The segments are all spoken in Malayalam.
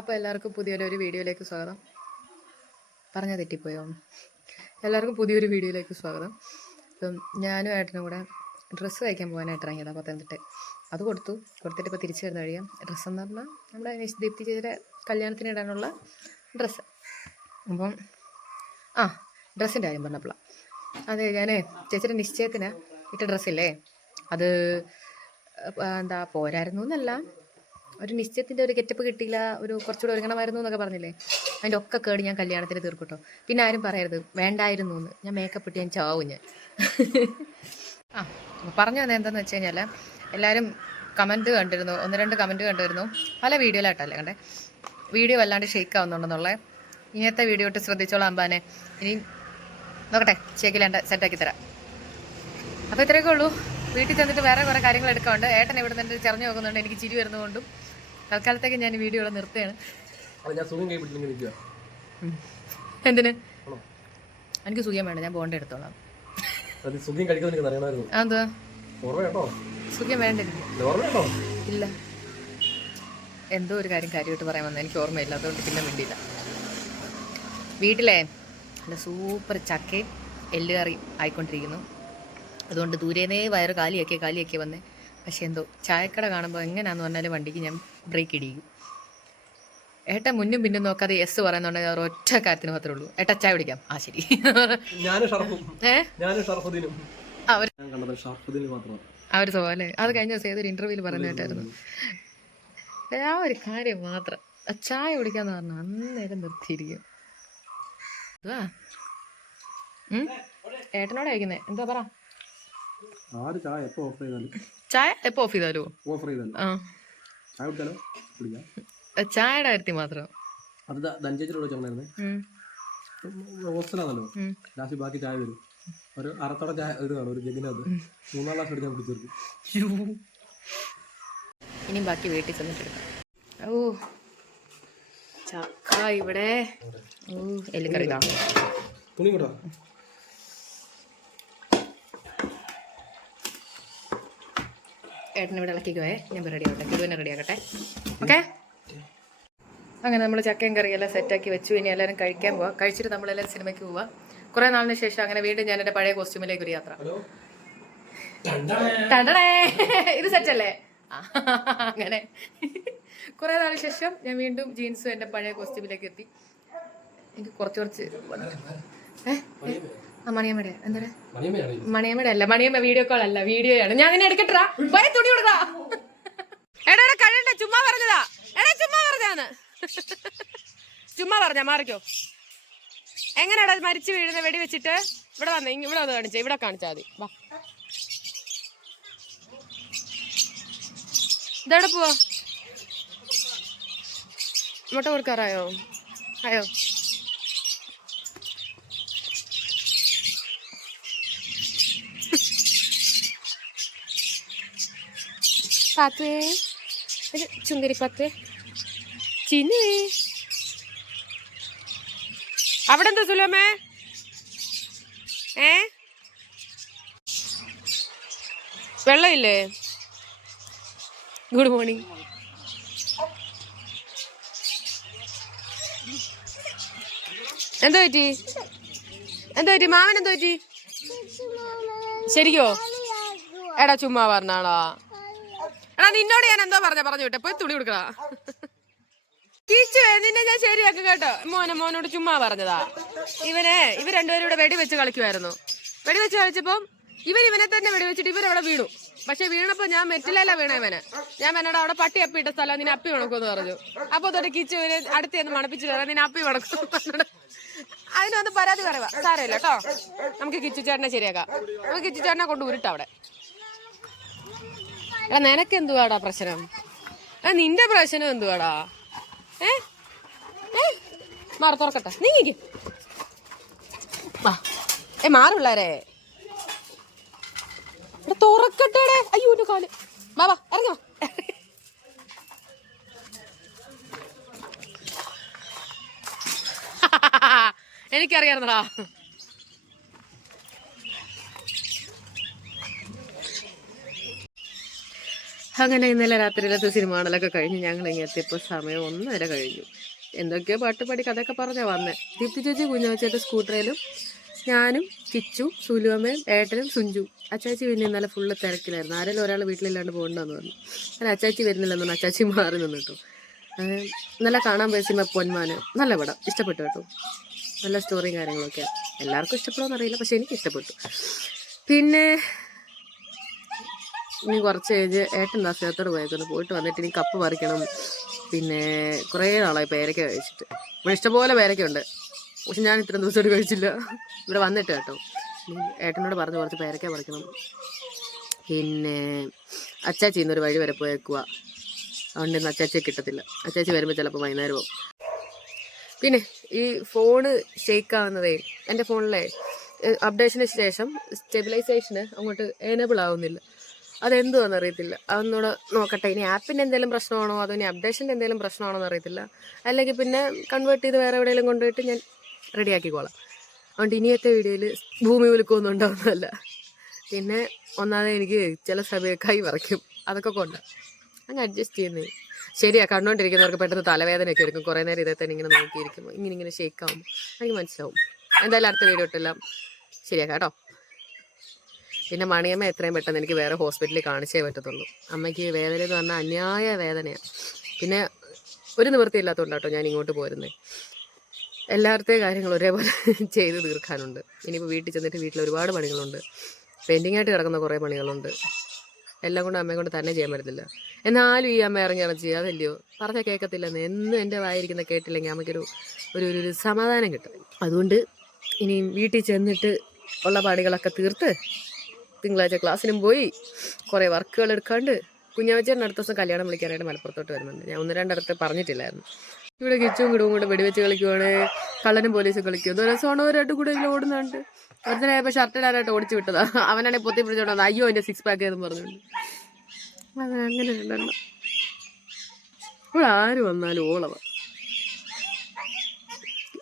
അപ്പോൾ എല്ലാവർക്കും പുതിയൊരു വീഡിയോയിലേക്ക് സ്വാഗതം. പറഞ്ഞ തെറ്റിപ്പോയോ? എല്ലാവർക്കും പുതിയൊരു വീഡിയോയിലേക്ക് സ്വാഗതം. ഇപ്പം ഞാനും ഏട്ടനും കൂടെ ഡ്രസ്സ് തയ്ക്കാൻ പോകാനായിട്ട് ഇറങ്ങിയതാണ് പത്തനംതിട്ട. അത് കൊടുത്തു. കൊടുത്തിട്ട് ഇപ്പോൾ തിരിച്ചു വരുന്ന കഴിയാം ഡ്രസ്സ് എന്ന് പറഞ്ഞാൽ നമ്മുടെ ദീപ്തി ചേച്ചിയുടെ കല്യാണത്തിന് ഇടാനുള്ള ഡ്രസ്സ്. അപ്പം ആ ഡ്രസ്സിന്റെ കാര്യം പറഞ്ഞപ്പോഴാണ് അതെ ഞാൻ ചേച്ചിയുടെ നിശ്ചയത്തിന് ഇട്ട ഡ്രസ്സില്ലേ? അത് എന്താ പോരായിരുന്നു എന്നല്ല. ഒരു നിശ്ചയത്തിന്റെ ഒരു ഗെറ്റപ്പ് കിട്ടിയില്ല ഒരു കുറച്ചുകൂടെ ഒരുങ്ങണമായിരുന്നു എന്നൊക്കെ പറഞ്ഞില്ലേ? അതിന്റെ ഒക്കെ കേട് ഞാൻ കല്യാണത്തിന് തീർക്കട്ടോ. പിന്നെ ആരും പറയരുത് വേണ്ടായിരുന്നു എന്ന്. ഞാൻ മേക്കപ്പ് ഇട്ട് ഞാൻ ചാവും ഞാൻ. ആ പറഞ്ഞു തന്നെ എന്താണെന്ന് വെച്ച് കഴിഞ്ഞാൽ എല്ലാവരും കമന്റ് കണ്ടിരുന്നു ഒന്ന് രണ്ട് കമന്റ് കണ്ടിരുന്നു. പല വീഡിയോയിലായിട്ടല്ലേ കണ്ടേ? വീഡിയോ വല്ലാണ്ട് ഷെയ്ക്ക് ആവുന്നുണ്ടെന്നുള്ളത് ഇങ്ങനത്തെ വീഡിയോ ഇട്ട് ശ്രദ്ധിച്ചോളാം അമ്പാനെ. ഇനി നോക്കട്ടെ ചേക്കിലാണ്ട് സെറ്റാക്കി തരാം. അപ്പോൾ ഇത്രയൊക്കെ ഉള്ളൂ. വീട്ടിൽ ചെന്നിട്ട് വേറെ കുറേ കാര്യങ്ങൾ എടുക്കാറുണ്ട് ഏട്ടൻ ഇവിടെ നിന്ന് ചെറിഞ്ഞു നോക്കുന്നുണ്ട്. എനിക്ക് ചിരി വരുന്നതുകൊണ്ടും. തൽക്കാലത്തേക്ക് ഞാൻ വീഡിയോ ഇവിടെ നിർത്തുകയാണ്. എന്തിന്? എനിക്ക് സുഖം വേണ്ട ഞാൻ പോകേണ്ട എടുത്തോളാം. അതെന്താ സുഖം വേണ്ട ഇല്ല എന്തോ ഒരു കാര്യം കാര്യമായിട്ട് പറയാൻ വന്നത് എനിക്ക് ഓർമ്മയില്ല അതുകൊണ്ട് പിന്നെ മിണ്ടിയില്ല. വീട്ടിലെ നല്ല സൂപ്പർ ചക്കയും എല്ലുകറിയും ആയിക്കൊണ്ടിരിക്കുന്നു. അതുകൊണ്ട് ദൂരേന്നേ വയറ് കാലിയാക്കിയ കാലിയാക്കിയ വന്നേ. പക്ഷെ എന്തോ ചായക്കട കാണുമ്പോൾ എങ്ങനെയാന്ന് പറഞ്ഞാലും വണ്ടിക്ക് ഞാൻ ബ്രേക്ക് ഇടിക്കും ഏട്ട മുന്നും പിന്നും നോക്കാതെ എസ് പറയുന്നുണ്ടെങ്കിൽ അവർ ഒറ്റ കാര്യത്തിന് മാത്രമേ ഉള്ളൂ. ഏട്ടാ ചായ പിടിക്കാം ആ ശരി. അവർ തോലെ അത് കഴിഞ്ഞ ദിവസം ഏതൊരു ഇന്റർവ്യൂവിൽ പറയുന്ന കേട്ടായിരുന്നു ആ ഒരു കാര്യം മാത്രം. ചായ കുടിക്കാന്ന് പറഞ്ഞു അന്നേരം നിർത്തിയിരിക്കും. ഇതുവാ ഏട്ടനോട് കഴിക്കുന്നേ എന്താ പറ? ചായ എപ്പോ ഓഫ് ചെയ്താലും? ചായ എപ്പോ ഓഫ് ചെയ്താലോ? ഓഫ് ചെയ്താലും. ആ. ചായ കുടിച്ചാലോ കുടിക്കാം. ചായയുടെ കാര്യത്തിൽ മാത്രം. അത് ധനചേച്ചിയോട് ഉം. ഹോസ്റ്റലാണല്ലോ. ലാസ്റ്റ് ബാക്കി ചായ വരും. ഒരു അറത്തോടെ ചായ ഇടുകയാണ് ഒരു ജഗിനകത്ത് മൂന്നാം ക്ലാസ് എടുക്കാൻ ഞാൻ ഇനി ബാക്കി വീട്ടിൽ ചെന്നിട്ടെടുക്കാം ഓ ചക്ക ഇവിടെ. ഓ എല്ലുകറി തുണി കൂട്ടാ ഏട്ടൻ ഇവിടെ ഇളക്കിക്കുവേ. ഞാൻ റെഡി ആവട്ടെ. കിടുവിനെ റെഡി ആകട്ടെ ഓക്കെ അങ്ങനെ നമ്മൾ ചക്കയും കറിയെല്ലാം സെറ്റാക്കി വെച്ചു. ഇനി എല്ലാവരും കഴിക്കാൻ പോവാം. കഴിച്ചിട്ട് നമ്മളെല്ലാവരും സിനിമയ്ക്ക് പോവാം. കുറേ നാളിന് ശേഷം അങ്ങനെ വീണ്ടും ഞാൻ എന്റെ പഴയ കോസ്റ്റ്യൂമിലേക്ക് ഒരു യാത്ര. ഹലോ. ടണ്ടടേ ഇത് സെറ്റല്ലേ അങ്ങനെ. കുറേ നാളിന് ശേഷം ഞാൻ വീണ്ടും ജീൻസും എന്റെ പഴയ കോസ്റ്റ്യൂമിലേക്ക് എത്തി. എനിക്ക് കുറച്ച് കുറച്ച് ഏ? ആ മണിയമ്മയുടെ എന്താ മണിയമ്മയുടെ അല്ല മണിയമ്മ വീഡിയോ കോൾ അല്ല വീഡിയോയാണ് ഞാൻ നിന്നെ എടുക്കട്ടാ പോയി തുണി കൊടുക്കാ എടാ എടാ കഴിയണ്ട ചുമ്മാ പറഞ്ഞതാ. എടാ ചുമ്മാ പറഞ്ഞാന്ന് ചുമ്മാ പറഞ്ഞ മാറിക്കോ. എങ്ങനെയാടാ മരിച്ചു വീഴുന്ന വെടി വെച്ചിട്ട്? ഇവിടെ വന്നേ ഇവിടെ വന്ന് കാണിച്ചേ ഇവിടെ കാണിച്ചാ മതി. വാ. ഇതെവിടെ പോവാ? മുട്ട കൊടുക്കാറായോ? ആയോ? പാത്തുവേ ഒരു ചുങ്കരി പാത്തുവേ ചിന്നുവേ അവിടെ എന്താ സുലമേ? ഏ? വെള്ളമില്ലേ? ഗുഡ് മോർണിംഗ് എന്തോ പറ്റി? എന്തോ പറ്റി? മാമൻ എന്തോ പറ്റി? ശരിക്കോ? എടാ ചുമ്മാ പറഞ്ഞാളാ. നിന്നോട് ഞാൻ എന്തോ പറഞ്ഞ പറഞ്ഞു വിട്ടെ. പോയി തുണി കൊടുക്കണ കിച്ചുവേ നിന്നെ ഞാൻ ശരിയാക്കും കേട്ടോ. മോനെ മോനോട് ചുമ്മാ പറഞ്ഞതാ. ഇവനെ ഇവർ രണ്ടുപേരും ഇവിടെ വെടിവെച്ച് കളിക്കുമായിരുന്നു വെടിവെച്ച് കളിച്ചപ്പം ഇവൻ ഇവനെ തന്നെ വെടിവെച്ചിട്ട് ഇവരവിടെ വീണു. പക്ഷെ വീണപ്പോ ഞാൻ മെറ്റിലല്ല വീണ ഇവനെ. ഞാൻ എന്നോട് അവിടെ പട്ടി അപ്പിയിട്ട സ്ഥലം നിന്നെ അപ്പി എന്ന് പറഞ്ഞു. അപ്പൊ തൊട്ട് കിച്ചു ഇവർ അടുത്ത് ചെന്ന് മണപ്പിച്ചു തരാം നിന്നെ അപ്പി വണക്കും അതിനൊന്ന് പരാതി പറയുക. സാരമില്ല കേട്ടോ. നമുക്ക് കിച്ചു ചേട്ടനെ ശരിയാക്കാം. നമുക്ക് കിച്ചു ചേട്ടനെ കൊണ്ട് ഉരുട്ട് അവിടെ. എടാ നിനക്ക് എന്തുവാടാ പ്രശ്നം? എടാ നിന്റെ പ്രശ്നം എന്തുവാടാ? ഏ? മാറ തുറക്കട്ടെ. നീങ്ങിക്ക്. വാ. ഏ മാറുള്ളാരേ. തുറക്കട്ടെ അയ്യോ എന്റെ കാൽ. വാ വാ ഇറങ്ങി വാ. അങ്ങനെ ഇന്നലെ രാത്രിയിലത്തെ സിനിമ കാണലൊക്കെ കഴിഞ്ഞ് ഞങ്ങൾ ഇങ്ങനെ എത്തിയപ്പോൾ സമയം ഒന്നര കഴിഞ്ഞു. എന്തൊക്കെയോ പാട്ടുപാടി കഥയൊക്കെ പറഞ്ഞാൽ വന്നേ. ദീപ്തി ചേച്ചി കുഞ്ഞാച്ചേട്ടൻ സ്കൂട്ടറിലും ഞാനും കിച്ചു സുലുവമ്മയും ഏട്ടനും സുഞ്ചു. അച്ചാച്ചി പിന്നെ ഇന്നലെ ഫുള്ള് തിരക്കിലായിരുന്നു. ആരെങ്കിലും ഒരാൾ വീട്ടിലില്ലാണ്ട് പോകണ്ടെന്ന് പറഞ്ഞു. അല്ല അച്ചാച്ചി വരുന്നില്ലെന്ന് പറഞ്ഞു അച്ചാച്ചി മാറി നിന്നിട്ടു. നല്ല കാണാൻ പോയ സിനിമ പൊന്മാന്. നല്ല പടം. ഇഷ്ടപ്പെട്ടു കേട്ടോ. നല്ല സ്റ്റോറിയും കാര്യങ്ങളൊക്കെ എല്ലാവർക്കും ഇഷ്ടപ്പെടുമെന്നറിയില്ല പക്ഷെ എനിക്ക് ഇഷ്ടപ്പെട്ടു പിന്നെ ഇനി കുറച്ച് കഴിഞ്ഞ് ഏട്ടൻ ദാസത്തോട് പോയേക്കുന്നു പോയിട്ട് വന്നിട്ട് ഇനി കപ്പ് പറിക്കണം. പിന്നെ കുറേ നാളായി പേരയ്ക്ക കഴിച്ചിട്ട്. ഇവിടെ ഇഷ്ടംപോലെ പേരക്കുണ്ട് പക്ഷെ ഞാൻ ഇത്രയും ദിവസമായിട്ട് കഴിച്ചില്ല. ഇവിടെ വന്നിട്ട് കേട്ടോ. ഏട്ടനോട് പറഞ്ഞു കുറച്ച് പേരയ്ക്ക പറിക്കണം. പിന്നെ അച്ചാച്ചി ഇന്നൊരു വഴി വരെ പോയേക്കുക അതുകൊണ്ട് ഇന്ന് അച്ചാച്ചിയെ കിട്ടത്തില്ല. അച്ചാച്ചി വരുമ്പോൾ ചിലപ്പോൾ വൈകുന്നേരം പോകും പിന്നെ ഈ ഫോണ് ഷേക്ക് ആവുന്നതേ എന്റെ ഫോണിലെ അപ്ഡേഷന് ശേഷം സ്റ്റെബിലൈസേഷന് അങ്ങോട്ട് എനേബിൾ ആവുന്നില്ല. അതെന്തുവാന്ന് അറിയത്തില്ല അതൊന്നുകൂടെ നോക്കട്ടെ. ഇനി ആപ്പിന്റെ എന്തെങ്കിലും പ്രശ്നമാണോ? അതോ ഇനി അപ്ഡേഷന്റെ എന്തെങ്കിലും പ്രശ്നമാണോ എന്ന് അറിയത്തില്ല. അല്ലെങ്കിൽ പിന്നെ കൺവേർട്ട് ചെയ്ത് വേറെ എവിടെയെങ്കിലും കൊണ്ടുപോയിട്ട് ഞാൻ റെഡിയാക്കിക്കോളാം. അതുകൊണ്ട് ഇനിയത്തെ വീഡിയോയിൽ ഭൂമി കുലുക്കമൊന്നും ഉണ്ടാവുന്നതല്ല പിന്നെ ഒന്നാമത് എനിക്ക് ചില സമയം കൈ വറയ്ക്കും. അതൊക്കെ കൊണ്ട് അങ്ങ് അഡ്ജസ്റ്റ് ചെയ്യുന്നേ. ശരിയാ കണ്ടുകൊണ്ടിരിക്കുന്നവർക്ക് പെട്ടെന്ന് തലവേദനയൊക്കെ എടുക്കും. കുറേ നേരം ഇതേ തന്നെ ഇങ്ങനെ നോക്കിയിരിക്കുമ്പോൾ ഇങ്ങനെ ഇങ്ങനെ ഷേക്ക് ആവും. എനിക്ക് മനസ്സിലാവും. എന്തായാലും അടുത്ത വീഡിയോ ഇട്ടെല്ലാം ശരിയാക്കാം കേട്ടോ. പിന്നെ മണിയമ്മ എത്രയും പെട്ടെന്ന് എനിക്ക് വേറെ ഹോസ്പിറ്റലിൽ കാണിച്ചേ പറ്റത്തുള്ളൂ. അമ്മയ്ക്ക് വേദന എന്ന് പറഞ്ഞാൽ അന്യായ വേദനയാണ്. പിന്നെ ഒരു നിവൃത്തിയില്ലാത്തതുകൊണ്ട് കേട്ടോ ഞാൻ ഇങ്ങോട്ട് പോരുന്നത് എല്ലാവരുടെ കാര്യങ്ങൾ ഒരേപോലെ ചെയ്ത് തീർക്കാനുണ്ട്. ഇനിയിപ്പോൾ വീട്ടിൽ ചെന്നിട്ട് വീട്ടിൽ ഒരുപാട് പണികളുണ്ട്. പെൻഡിങ് ആയിട്ട് കിടക്കുന്ന കുറേ പണികളുണ്ട്. എല്ലാം കൊണ്ട് അമ്മയെ കൊണ്ട് തന്നെ ചെയ്യാൻ പറ്റത്തില്ല. എന്നാലും ഈ അമ്മ ഇറങ്ങി ഇറച്ചി അതല്ലയോ? പറഞ്ഞാൽ കേൾക്കത്തില്ലെന്ന് എന്നും എന്റെ വായിരിക്കുന്ന കേട്ടില്ലെങ്കിൽ അമ്മയ്ക്കൊരു ഒരു ഒരു സമാധാനം കിട്ടും. അതുകൊണ്ട് ഇനി വീട്ടിൽ ചെന്നിട്ട് ഉള്ള പണികളൊക്കെ തീർത്ത് തിങ്കളാഴ്ച ക്ലാസ്സിനും പോയി കുറേ വർക്കുകൾ എടുക്കാണ്ട് കുഞ്ഞാവച്ചേട്ടൻ അടുത്ത ദിവസം കല്യാണം വിളിക്കാനായിട്ട് മലപ്പുറത്തോട്ട് വരുന്നുണ്ട്. ഞാൻ ഒന്ന് രണ്ടിടത്ത് പറഞ്ഞിട്ടില്ലായിരുന്നു. ഇവിടെ കിച്ചും കിടവും കൂടെ വെടിവെച്ച് കളിക്കുവാണ്. കള്ളനും പോലീസും കളിക്കും. ഒരു ഒരാട്ടും കൂടെ ഇതിൽ ഓടുന്നുണ്ട്. ഒരുത്തനെ ഇപ്പോൾ ഷർട്ട് ഇടാനായിട്ട് ഓടിച്ചു വിട്ടതാ. അവനാണെങ്കിൽ പൊത്തി പിടിച്ചോണ്ട് അയ്യോ എന്റെ സിക്സ് പാക്ക് എന്ന് പറഞ്ഞുകൊണ്ട് അങ്ങനെ ഉണ്ടെണ്ണം ഇവിടെ ആര് വന്നാലും ഓളവ.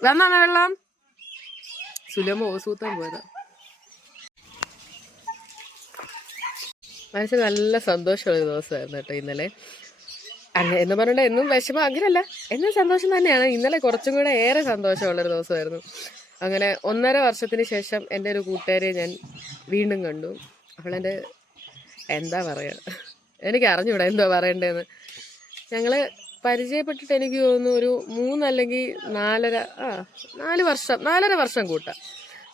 വന്നാണ് വെള്ളം? സുലമ ഓസൂത്താൻ പോയതാ. മനസ്സിൽ നല്ല സന്തോഷമുള്ള ദിവസമായിരുന്നു കേട്ടോ ഇന്നലെ. അങ്ങനെ എന്ന് പറഞ്ഞിട്ട് എന്നും വിഷമം അങ്ങനെയല്ല. എന്നും സന്തോഷം തന്നെയാണ്. ഇന്നലെ കുറച്ചും കൂടെ ഏറെ സന്തോഷമുള്ളൊരു ദിവസമായിരുന്നു. അങ്ങനെ ഒന്നര വർഷത്തിന് ശേഷം എന്റെ ഒരു കൂട്ടുകാരെ ഞാൻ വീണ്ടും കണ്ടു. അവളെന്റെ എന്താ പറയുക എനിക്ക് അറിഞ്ഞൂടാ എന്തോ പറയണ്ടേന്ന് ഞങ്ങൾ പരിചയപ്പെട്ടിട്ട് എനിക്ക് തോന്നുന്നു ഒരു മൂന്നല്ലെങ്കിൽ നാലര ആ നാല് വർഷം നാലര വർഷം കൂട്ടാം.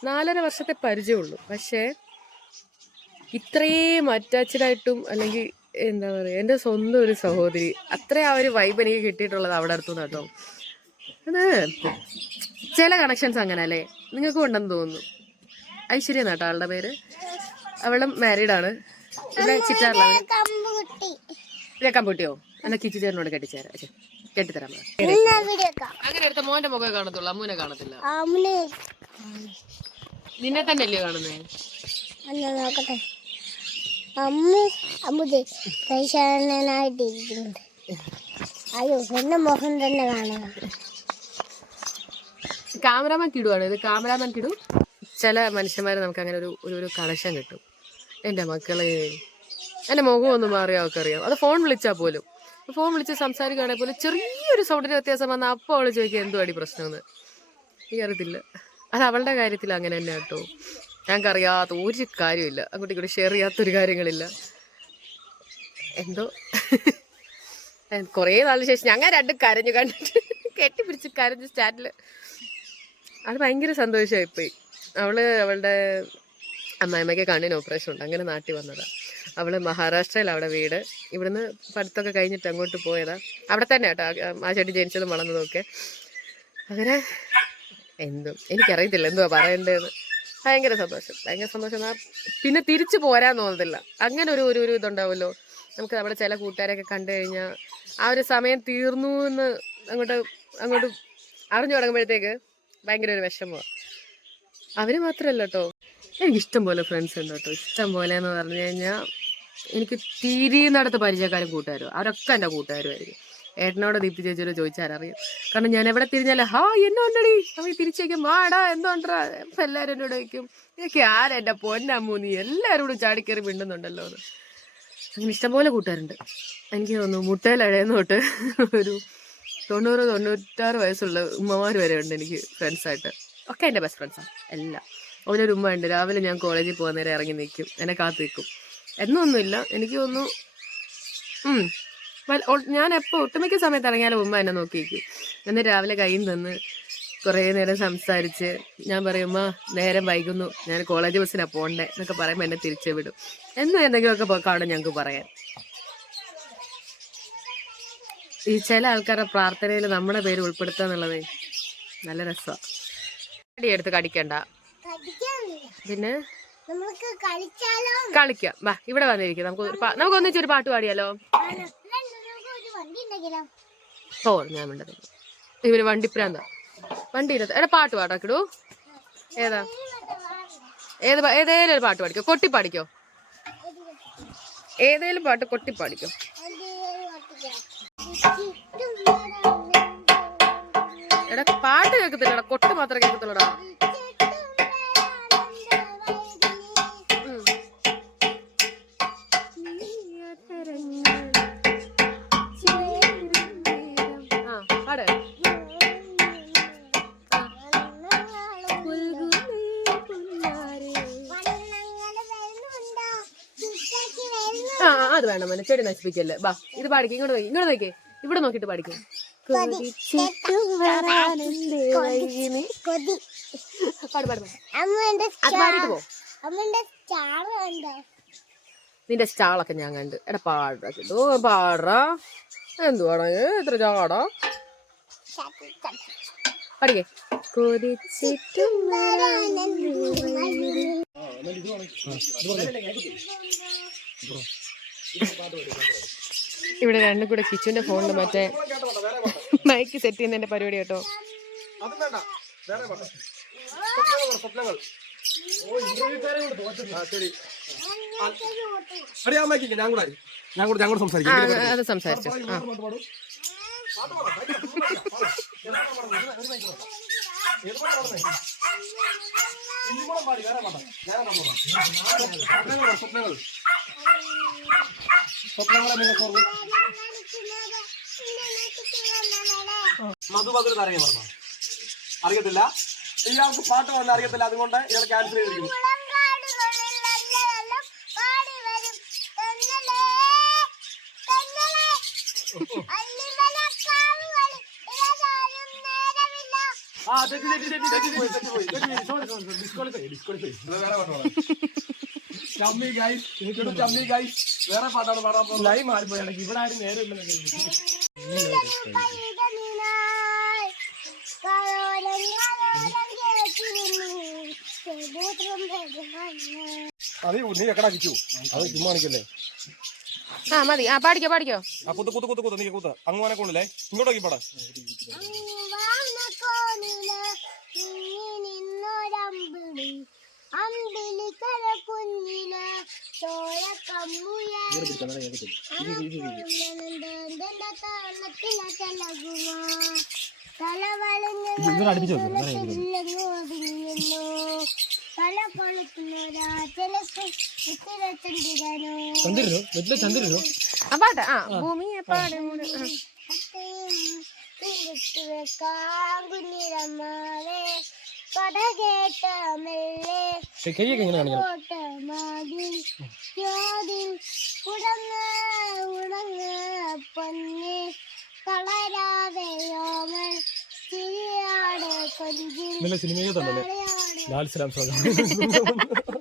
നാലര വർഷത്തെ പരിചയമുള്ളൂ. പക്ഷേ ഇത്രയും അറ്റാച്ച്ഡ് ആയിട്ടും അല്ലെങ്കിൽ എന്താ പറയുക എന്റെ സ്വന്തം ഒരു സഹോദരി അത്ര ആ ഒരു വൈബ് എനിക്ക് കിട്ടിയിട്ടുള്ളത് അവിടെ അടുത്തുനിന്ന് കേട്ടോ. അത് ചില കണക്ഷൻസ് അങ്ങനെ അല്ലേ നിങ്ങൾക്ക് ഉണ്ടെന്ന് തോന്നുന്നു. ഐശ്വര്യ എന്നാട്ടോ ആളുടെ പേര്? അവളും മാരീഡ് ആണ്. ഇവിടെ ചിറ്റാറിലാണ് കമ്പൂട്ടിയോ എന്നാ കിച്ചു ചേട്ടനോട് കെട്ടിച്ചേരാ. പറ. അങ്ങനെ എടുത്ത മോന്റെ മുഖം കാണത്തുള്ളൂ അമ്മൂനെ കാണത്തില്ല. നിന്നെ തന്നെ അല്ലയോ കാണുന്നേ നോക്കട്ടെ. അമ്മ അമ്മുദേ പരിശാലനായിട്ടിരിക്കുന്നത് അയ്യോ എന്റെ മുഖം തന്നെ കാണുക. ക്യാമറാമാൻ കിടുവാണ് ഇത് ക്യാമറാമാൻ കിടു ചില മനുഷ്യന്മാരെ നമുക്ക് അങ്ങനെ ഒരു ഒരു ഒരു കളക്ഷൻ കിട്ടും. എന്റെ മക്കളെ എന്റെ മുഖം ഒന്ന് മാറിയാൽ അവർക്ക് അറിയാം അത് ഫോൺ വിളിച്ചാൽ പോലും. ഫോൺ വിളിച്ച് സംസാരിക്കുകയാണെങ്കിൽ പോലും ചെറിയൊരു സൗണ്ടിന് വ്യത്യാസം വന്നാൽ അപ്പോൾ അവൾ ചോദിക്കുക എന്തുവാടി പ്രശ്നമെന്ന്? എനിക്കറിയത്തില്ല അത് അവളുടെ കാര്യത്തിൽ അങ്ങനെ തന്നെ കേട്ടോ. ഞങ്ങൾക്കറിയാത്ത ഒരു കാര്യമില്ല അങ്ങോട്ടും ഇങ്ങോട്ട് ഷെയർ ചെയ്യാത്തൊരു കാര്യങ്ങളില്ല. എന്തോ? കുറേ നാളിന് ശേഷം ഞങ്ങൾ രണ്ടും കരഞ്ഞു കണ്ടിട്ട് കെട്ടിപ്പിടിച്ച് കരഞ്ഞു സ്റ്റാൻഡിൽ അത് ഭയങ്കര സന്തോഷമായിപ്പോയി അവൾ അവളുടെ അമ്മായിമ്മയ്ക്ക് കണ്ണിന് ഓപ്പറേഷൻ ഉണ്ട്. അങ്ങനെ നാട്ടിൽ വന്നതാണ് അവൾ മഹാരാഷ്ട്രയിൽ അവിടെ വീട്. ഇവിടുന്ന് പഠിത്തമൊക്കെ കഴിഞ്ഞിട്ട് അങ്ങോട്ട് പോയതാ. അവിടെ തന്നെ കേട്ടോ. ആ- ചേട്ടി ചെടി ജനിച്ചതും വളർന്നതും ഒക്കെ. അങ്ങനെ എന്തും? എനിക്കറിയത്തില്ല. എന്തുവാ പറയണ്ടതെന്ന്. ഭയങ്കര സന്തോഷം. ഭയങ്കര സന്തോഷം എന്നാൽ പിന്നെ തിരിച്ചു പോരാൻ തോന്നത്തില്ല. അങ്ങനെ ഒരു ഒരു ഇതുണ്ടാവുമല്ലോ. നമുക്ക് നമ്മുടെ ചില കൂട്ടുകാരെയൊക്കെ കണ്ടു കഴിഞ്ഞാൽ ആ ഒരു സമയം തീർന്നു എന്ന് അങ്ങോട്ട് അങ്ങോട്ട് അറിഞ്ഞു തുടങ്ങുമ്പോഴത്തേക്ക് ഭയങ്കര ഒരു വിഷമമാണ് അവർ മാത്രമല്ല കേട്ടോ എനിക്ക് ഇഷ്ടം പോലെ ഫ്രണ്ട്സ് ഉണ്ട് കേട്ടോ ഇഷ്ടം പോലെ എന്ന് പറഞ്ഞു കഴിഞ്ഞാൽ എനിക്ക് തിരിയുന്നിടത്ത് പരിചയക്കാരും കൂട്ടുകാരും അവരൊക്കെ എന്റെ കൂട്ടുകാരുമായിരിക്കും. ഏട്ടനോട് ദീപ്തി ചേച്ചിയോട് ചോദിച്ചാൽ അറിയാം. കാരണം ഞാൻ എവിടെ തിരിഞ്ഞാലും ഹാ എന്നോ ഉണ്ടടി? അവർ തിരിച്ചേക്കും. വാടാ എന്തോണ്ടാ ഇപ്പം എല്ലാവരും എന്നോട് ചോദിക്കും ഇതൊക്കെ ആരാ എന്റെ പൊന്നമ്മൂ? നീ എല്ലാവരോടും ചാടിക്കയറി മിണ്ടുന്നുണ്ടല്ലോ എന്ന്. അങ്ങനെ ഇഷ്ടംപോലെ കൂട്ടാറുണ്ട് എനിക്ക് തോന്നുന്നു മുട്ടയിലഴയെന്ന് തൊട്ട് ഒരു തൊണ്ണൂറ് തൊണ്ണൂറ്റാറ് വയസ്സുള്ള ഉമ്മമാർ വരെ ഉണ്ട് എനിക്ക് ഫ്രണ്ട്സായിട്ട് ഒക്കെ എന്റെ ബെസ്റ്റ് ഫ്രണ്ട്സാണ് എല്ലാം. അവരൊരു ഉമ്മ ഉണ്ട്. രാവിലെ ഞാൻ കോളേജിൽ പോകുന്ന നേരം ഇറങ്ങി നിൽക്കും. എന്നെ കാത്തു നിൽക്കും. എന്നൊന്നുമില്ല. എനിക്ക് തോന്നുന്നു ഞാൻ എപ്പോൾ ഒട്ടുമിക്ക സമയത്ത് ഇറങ്ങിയാലും ഉമ്മ എന്നെ നോക്കിയിരിക്കും. എന്നെ രാവിലെ കയ്യിൽ നിന്ന് കുറേ നേരം സംസാരിച്ച് ഞാൻ പറയും ഉമ്മ നേരം വൈകുന്നു. ഞാൻ കോളേജ് ബസ്സിനാണ് പോകണ്ടേ എന്നൊക്കെ പറയുമ്പോൾ എന്നെ തിരിച്ചു വിടും എന്ന് എന്തെങ്കിലുമൊക്കെ പോ- കാണും ഞങ്ങൾക്ക് പറയാൻ. ഈ ചില ആൾക്കാരുടെ പ്രാർത്ഥനയിൽ നമ്മുടെ പേര് ഉൾപ്പെടുത്തുക എന്നുള്ളത് നല്ല രസമാണ് എടുത്ത് കടിക്കണ്ട. പിന്നെ? കളിക്കാം. വാ ഇവിടെ വന്നിരിക്കും. നമുക്ക് നമുക്ക് ഒന്നിച്ചൊരു പാട്ട് പാടിയാലോ ആണ്. രണ്ട് നമുക്ക് ഒരു വണ്ടി ഉണ്ടെങ്കിലോ ഓ ഞാൻ വേണ്ടത് ഇവർ വണ്ടിപ്രാന്ത. വണ്ടിയിലത്ത് എടാ പാട്ട് പാടാക്കിടൂ. ഏതാ? ഏത് ഏതേലും ഒരു പാട്ട് പാടിക്കോ. കൊട്ടി പാടിക്കോ. ഏതേലും പാട്ട് കൊട്ടി പാടിക്കോ. എടാ പാട്ട് കേൾക്കത്തില്ലടാ. കൊട്ട് മാത്രമേ കേൾക്കത്തുള്ളടാ. വേണം മോനെ ചെടി നശിപ്പിക്കല്ലേ? ബാ ഇത് പാടിക്കേ ഇങ്ങോട്ട് നോക്കി ഇങ്ങോട്ട് നോക്കി. ഇവിടെ നോക്കിട്ട് പാടിക്കേ. കൊതി പാട് പാട് പാട്. അമ്മന്റെ അത് അമ്മന്റെ സ്റ്റാർ കണ്ടോ? നിന്റെ സ്റ്റാളൊക്കെ ഞാൻ കണ്ട്. എടാ പാടാ കിട്ടോ പാടാ. എന്തുവാടാ ഇത്? എത്ര ചാടാ. പഠിക്കേ കൊതിച്ചിട്ടും ഇവിടെ രണ്ടും കൂടെ കിച്ചുവിന്റെ ഫോണിൽ മറ്റേ മൈക്ക് സെറ്റ് ചെയ്യുന്നതിന്റെ പരിപാടി കേട്ടോ. അതും സംസാരിച്ചു. സ്വപ്നങ്ങൾ സ്വപ്നങ്ങളെ നിങ്ങൾക്ക് ഓർമ്മ മധുമധുര താരകം പറഞ്ഞോ. അറിയത്തില്ല? ഇയാൾക്ക് പാട്ട് വന്ന അറിയത്തില്ല അതുകൊണ്ട് ഇയാൾ ക്യാൻസൽ ചെയ്തിരിക്കുന്നു ആ തെറ്റി തെറ്റി തെറ്റി തെറ്റി പോയി തെറ്റി പോയി തെറ്റി പോയി സോറി സോറി ഡിസ്ക്വാളിഫൈ ഡിസ്ക്വാളിഫൈ വേറെ പാട്ട് പാടാം ചമ്മി ഗൈസ് എനിക്കൊരു ചമ്മി ഗൈസ് വേറെ പാട്ടാണ് പാടാൻ പോകുന്നത് ലൈവ് മാറിപ്പോയാണെങ്കിൽ ഇവിടെ ആരും നേരമില്ല അത് നീ എക്കടാ കിച്ചു അത് ചുമ്മാ കാണിക്കല്ലേ ആ മതി. ആ പാടിക്കോ പാടിക്കോ. ആ കുത്ത് കുത്ത് കുത്ത് കുത്ത്. നീ കുത്ത്. അങ്ങനെ കൊണ്ടല്ലേ ഇങ്ങോട്ട് നിന്നൊരമ്പിളി അമ്പിളി കര കുഞ്ഞിന് ചോര തല ചന്ദ്രനോ. വീട്ടിലെ ചന്ദ്രനോ ആ ഭൂമി പാടും കുഞ്ഞിരമ്മാവേ കഥ കോട്ടമാതിൽ ജ്യോതിൽ ഉടങ്ങ പൊന്നെ കളരാതെ കൊഞ്ചിൽ നല്ല സിനിമയ്ക്കത്തുണ്ടല്ലേ ലാൽ സലാം സ്വാഗതം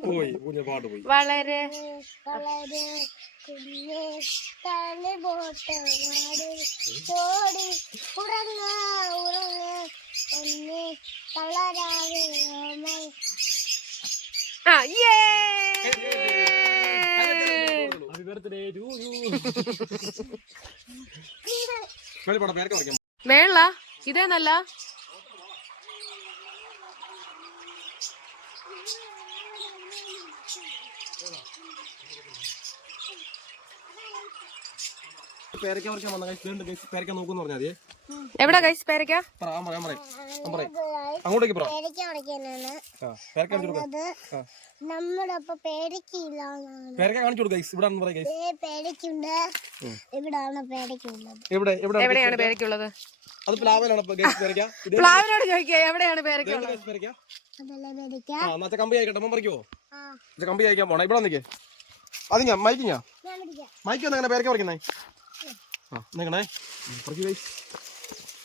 പോയി പാട്ട് പോയി വളരെ വളരെ ആ യേ! ഹാപ്പി ബർത്ത്ഡേ ടു യു കളി പാടാം പേരൊക്കെ വയ്ക്കാം മേള ഇതേ നല്ല പേരയ്ക്ക പറിക്കാൻ വന്ന. ഗൈസ് വേണ്ട ഗൈസ് പേരയ്ക്ക നോക്കുന്നു പറഞ്ഞാൽ മതിയേ എവിടാ കൈസ് പേരക്ക പറ ഞാൻ പറയാം ഞാൻ പറയാം. ഞാൻ പറയാം. അങ്ങോട്ടേക്ക് പറ. പേടിക്കാൻ ഉടക്കാനാണ് ആ പേരക്ക കാണിച്ചു കൊടുക്ക. അത് ആ. നമ്മുടെ അപ്പൊ പേടിക്കില്ല എന്നാണ് പേരക്ക കാണിച്ചു കൊടുക്ക ഗൈസ് ഇവിടെ പറയാം ഗൈസ് ഏ പേടിക്കുണ്ട് ഇവിടാണ് പേടിക്കുള്ളത് എവിടെ എവിടെ എവിടെയാണ് പേരക്കുള്ളത് അത് പ്ലാവിലാണ് ഗൈസ് പേരക്ക ഇത് പ്ലാവിനോട് ചോദിക്കുക എവിടെയാണ് പേരക്ക ഏത് ഗൈസ് പേരക്ക അതല്ലേ പേടിക്ക ആ എന്നാ കമ്പി അയക്കട്ടെ അമ്മ പറിക്കുവോ ആ. ഇത് കമ്പി അയക്കാൻ പോണേ. ഇവിടെ നിൽക്കേ അത് ഞാൻ മൈക്ക് ഞാൻ ഞാൻ മൈക്ക് വന്ന് അങ്ങനെ പേരക്ക പറിക്കുന്നേ? ആ. കുറച്ച് കൈസ്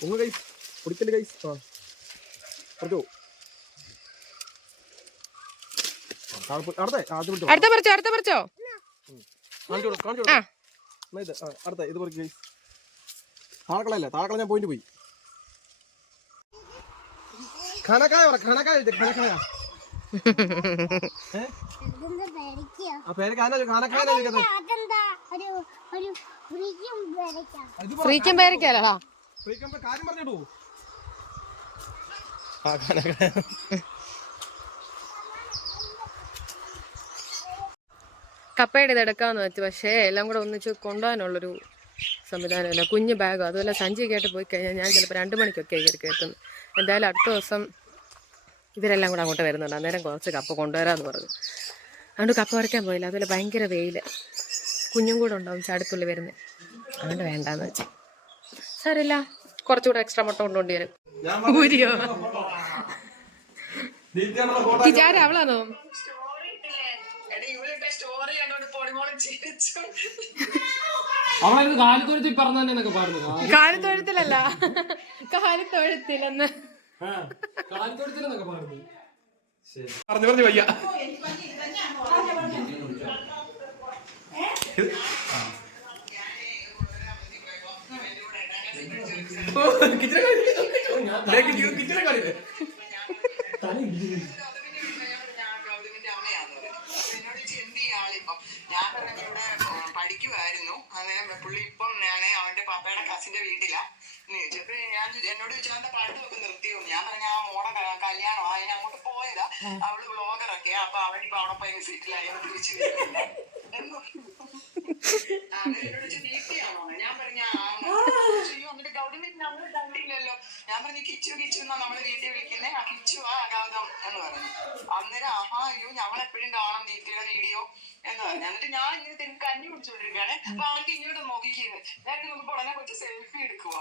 ഒന്ന് കൈസ് പൊടിക്കൽ കൈസ് ആ. അടുത്തേ. അടുത്ത പറിച്ചോ അടുത്ത പറിച്ചോ. ഇത്? ആ, അടുത്ത. ഇത് പറിക്ക് ഗൈസ് താഴക്കളയല്ലേ? താഴക്കള ഞാൻ പോയിന്റ് പോയി. ഖനക്കായ പറ ഖനക്കായ ഖനക്കായ ഫ്രീക്കും പേരക്കല്ലടാ കപ്പയുടെ ഇത് എടുക്കാന്ന് വെച്ചു പക്ഷേ എല്ലാം കൂടെ ഒന്നിച്ച് കൊണ്ടുപോകാനുള്ളൊരു സംവിധാനമില്ല. കുഞ്ഞ് ബാഗോ അതുപോലെ സഞ്ചിയൊക്കെ കേട്ട് പോയി കഴിഞ്ഞാൽ ഞാൻ ചിലപ്പോൾ രണ്ട് മണിക്കൊക്കെ ആയിരിക്കും എത്തുന്നത്. എന്തായാലും അടുത്ത ദിവസം ഇവരെല്ലാം കൂടെ അങ്ങോട്ട് വരുന്നുണ്ട്. അന്നേരം കുറച്ച് കപ്പ കൊണ്ടുവരാമെന്ന് പറഞ്ഞു. അതുകൊണ്ട് കപ്പ വരയ്ക്കാൻ പോയില്ല. അതുപോലെ ഭയങ്കര വെയിൽ കുഞ്ഞും കൂടെ ഉണ്ടാവും ചാടിപ്പുള്ളി വരുന്നത് അതുകൊണ്ട് വേണ്ടാന്ന് വെച്ചു. സാറില്ല കുറച്ചുകൂടെ എക്സ്ട്രാ മുട്ട കൊണ്ടുകൊണ്ട് വരും. ഊരിയോ അവളാണോ അവളായിരുന്നു കാലത്തൊരുത്തി പറഞ്ഞു കാലിത്തൊഴുത്തിലല്ല. കാലിത്തൊഴുത്തിലെന്ന്. പറഞ്ഞു പറഞ്ഞു വയ്യ. കിച്ചനെ കാണില്ലേ ഞാൻ പറഞ്ഞ ഇവിടെ പഠിക്കുമായിരുന്നു അങ്ങനെ പുള്ളി ഇപ്പം ഞാൻ അവന്റെ പാപ്പയുടെ കസിന്റെ വീട്ടിലാ. എന്ന് ചോദിച്ചു ഞാൻ എന്നോട് ചോദിച്ചാൽ പാട്ട് പഠിത്തമൊക്കെ നിർത്തിയോ? ഞാൻ പറഞ്ഞ ആ ക- കല്യാണം അതിന് അങ്ങോട്ട് പോയതാ. അവൾ ബ്ലോഗറൊക്കെ അപ്പൊ അവൻ ഇപ്പൊ അവിടെ പോയി സെറ്റിലായി തിരിച്ചു ഞാൻ പറഞ്ഞ എന്നിട്ട് ഗവൺമെന്റ് നമ്മൾ കണ്ടില്ലല്ലോ. ഞാൻ പറഞ്ഞു കിച്ചു കിച്ചു എന്നാ നമ്മൾ വീട്ടിൽ വിളിക്കുന്നേ? ആ കിച്ചു ആ അഗാധം എന്ന് പറഞ്ഞു. അന്നേരം ആഹാ അയ്യോ ഞങ്ങൾ എപ്പോഴും കാണാം ദീപ്തിയുടെ വീഡിയോ എന്നിട്ട് ഞാൻ ഇങ്ങനെ കഞ്ഞി കുടിച്ചോണ്ടിരിക്കുകയാണ് അപ്പൊ അവർക്ക് ഇങ്ങോട്ട് നോക്കിക്കുന്നു ഞാൻ നോക്കുമ്പോ ഉടനെ കൊച്ചു സെൽഫി എടുക്കുക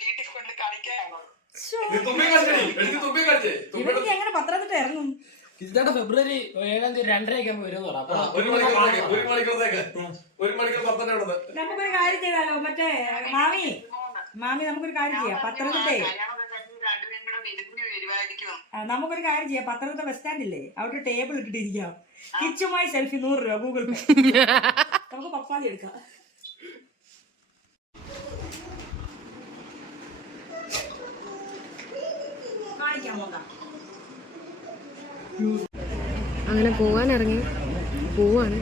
വീട്ടിൽ കൊണ്ട് ഇവർക്ക് എങ്ങനെ പത്രത്തിട്ട് ഇറങ്ങും? ഫെബ്രുവരി ഏഴാം തീയതി രണ്ടരയൊക്കെ വരുന്നതാണ് ഒരു നമുക്കൊരു കാര്യം ചെയ്താലോ? മറ്റേ മാമി. മാമി നമുക്കൊരു കാര്യം ചെയ്യാം. പത്തനംതിട്ടേ കല്യാണം കഴിഞ്ഞ് രണ്ടുപേരും കൂടെ വിരുന്നിന് വരുമായിരിക്കും ആ, നമുക്കൊരു കാര്യം ചെയ്യാം. പത്തനംതിട്ട ബസ് സ്റ്റാൻഡില്ലേ അവിടെ ടേബിൾ ഇട്ടിട്ടിരിക്കാം. കിച്ചുമായി സെൽഫി നൂറ് രൂപ ഗൂഗിൾ പേ നമുക്ക് പപ്പാതി എടുക്കാം. അങ്ങനെ പോവാൻ ഇറങ്ങി. പോവാണ്.